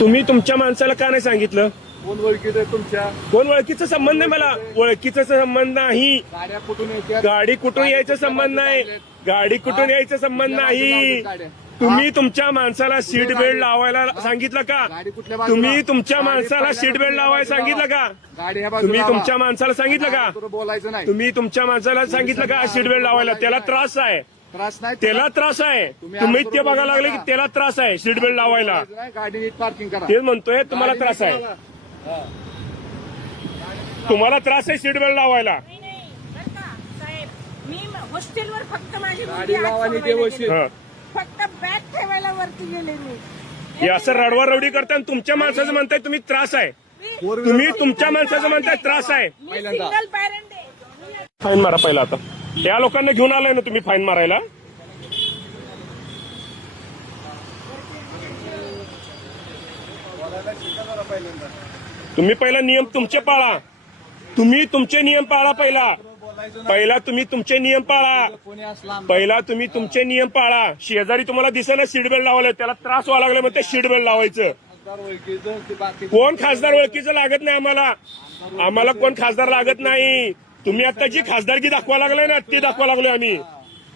तुम्ही तुमच्या माणसाला का नाही सांगितलं? कोण ओळखीचं आहे तुमच्या? कोण ओळखीचा संबंध नाही मला, ओळखीचा संबंध नाही. गाड्या कुठून येतात? गाडी कुठून यायचा संबंध नाही, गाडी कुठून यायचा संबंध नाही. गाड्या. तुम्ही तुमच्या माणसाला सीट बेल्ट लावायला सांगितलं का? गाडी कुठल्या बाजूला? तुम्ही तुमच्या गाडी माणसाला पहिल्या सीट बेल्ट लावायला बाजूला सांगितलं का? गाडी ह्या बाजूला तुम्ही लावा. तुमच्या माणसाला सांगितलं का? तुला बोलायचं नाही. तुम्ही तुमच्या माणसाला सांगितलं का सीट बेल्ट लावायला? त्याला त्रास आहे, त्रास नाही त्याला त्रास आहे. तुम्ही ते बघायला लागले की त्याला त्रास आहे सीट बेल्ट लावायला. बोलायचं नाही. गाडी नीट पार्किंग करा. तेच म्हणतोय तुम्हाला गाडी त्रास नीट आहे, लावा. तुम्हाला त्रास आहे सीट बेल्ट लावायला. नाही, नाही, बरं का, साहेब, मी हॉस्टेलवर फक्त माझी गाडी मुलगी लावा आज आणि सोडवायला व्यवस्थित. गेली. हं. फक्त बॅग ठेवायला वरती गेले मी. हे असं रडवारवडी करताना तुमच्या माणसाचं म्हणताय तुम्ही त्रास आहे. मी- तुम्ही तुमच्या माणसाचं म्हणताय त्रास आहे. मी पहिल्यांदा. सिंगल पॅरेंट आहे. फाईन मारा पहिला. आता या लोकांना घेऊन आलाय ना तुम्ही फाईन मारायला? तुम्ही पहिला नियम तुमचे पाळा, तुम्ही तुमचे नियम पाळा. पहिला तुम्ही तुमचे नियम पाळा. कोणी असला पहिला तुम्ही तुमचे नियम पाळा. शेजारी तुम्हाला दिसेल सीट बेल्ट लावलाय, त्याला त्रास व्हायला लागला, मग ते सीट बेल्ट लावायचं. आमदार ओळखीचं की बाकी कोण खासदार ओळखीचं लागत नाही आम्हाला, आम्हाला कोण खासदार लागत नाही. तुम्ही आता जी खासदारकी दाखवा लागलाय ना, ती दाखवा लागलोय आम्ही.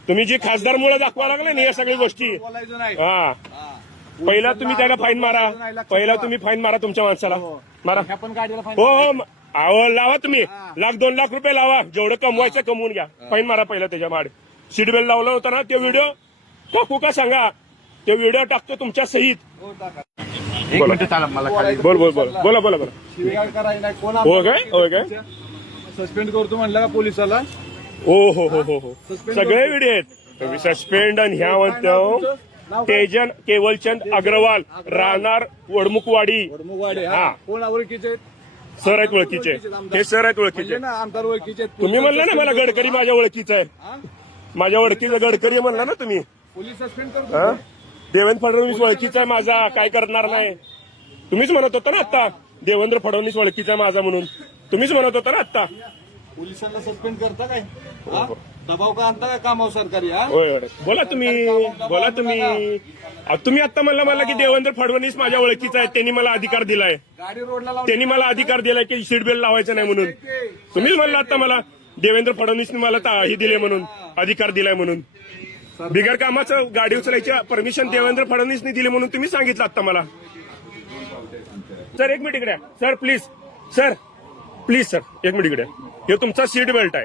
तुम्ही जी खासदार मुळे दाखवा लागलाय ना या सगळ्या गोष्टी, बोलायचं नाही. हा. हा. पहिला तुम्ही त्याला फाईन मारा, पहिला तुम्ही फाईन मारा तुमच्या माणसाला मारा. ह्या पण गाडीला फाईन हो हो अहो लावा तुम्ही, ₹1,00,000-2,00,000 लावा, जेवढं कमवायचं कमवून घ्या. फाईन मारा पहिला त्याच्या माड. सीट बेल्ट लावला होता ना, ते व्हिडिओ टाकू का सांगा? ते व्हिडिओ टाकतो तुमच्या सहित. हो, टाका. बोला. बोल बोल बोल बोला बोला बोला. शिवीगाळ करायची नाही. कोण हो काय, हो काय, सस्पेंड करतो म्हणलं का पोलिसाला? हो हो हो हो हो सगळे व्हिडिओ आहेत. सस्पेंड आणि ह्या म्हणतो तेजन केवलचंद अग्रवाल, राहणार वडमुखवाडी. वडमुगवाडे. हा. कोण ओळखीचे? सर आहेत ओळखीचे, हे सर आहेत ओळखीचे. म्हणजे ना आमदार ओळखीचे. तुम्ही म्हणला ना मला गडकरी माझ्या ओळखीचा आहे, हा? माझ्या ओळखीचा गडकरी म्हणला ना तुम्ही. पोलीस सस्पेंड हा? करतो. देवेंद्र फडणवीस ओळखीचा आहे माझा, काय करणार नाही. तुम्हीच म्हणत होता ना आता देवेंद्र फडणवीस ओळखीचा आहे माझा म्हणून, तुम्हीच म्हणत होता ना आता. पोलिसांना सस्पेंड करता काय? हा? दबाव का आणता काय कामावर सरकारी? हा? होय होय बोला तुम्ही, बोला तुम्ही. अहो, तुम्ही आता म्हणला की देवेंद्र फडणवीस माझ्या ओळखीचा आहे, त्यांनी मला अधिकार दिलाय, गाडी रोडला लावून त्यांनी मला अधिकार दिलाय की सीट बेल्ट लावायचं नाही म्हणून. तुम्हीच म्हणला आता मला देवेंद्र फडणवीसने मला हे दिले म्हणून, अधिकार दिलाय म्हणून. बिगर कामाचं गाडी उचलायची परमिशन देवेंद्र फडणवीसने दिली म्हणून तुम्ही सांगितलं आता मला. सर एक मिनिट इकडे, sir please, sir please, sir एक मिनिट इकडे. हे तुमचा सीट बेल्ट आहे.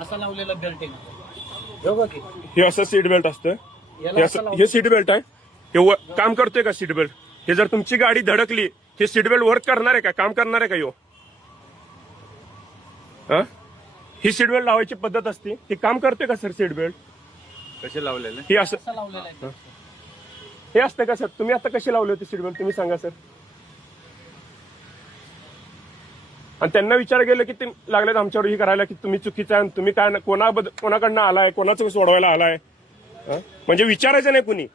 असं लावलेलं बेल्टिंग हे असं सीट बेल्ट असतं, हे सीट बेल्ट आहे. हे काम करतोय का सीट बेल्ट? हे जर तुमची गाडी धडकली, हे सीट बेल्ट वर्क करणार आहे का, काम करणार आहे का यो? हा? ही सीट बेल्ट लावायची पद्धत असते, हे काम करतोय का सर सीट बेल्ट? कसे लावलेले? हे असं असं लावलेलं आहे. हे असतं का सर? तुम्ही आता कशी लावली होती सीट बेल्ट तुम्ही सांगा सर. आणि त्यांना विचार गेलं की ते लागलेत आमच्यावर ही करायला की तुम्ही चुकीचं आहे, तुम्ही काय कोणाकडनं आलाय, कोणाचं सोडवायला आलाय. म्हणजे विचारायचं नाही कुणी.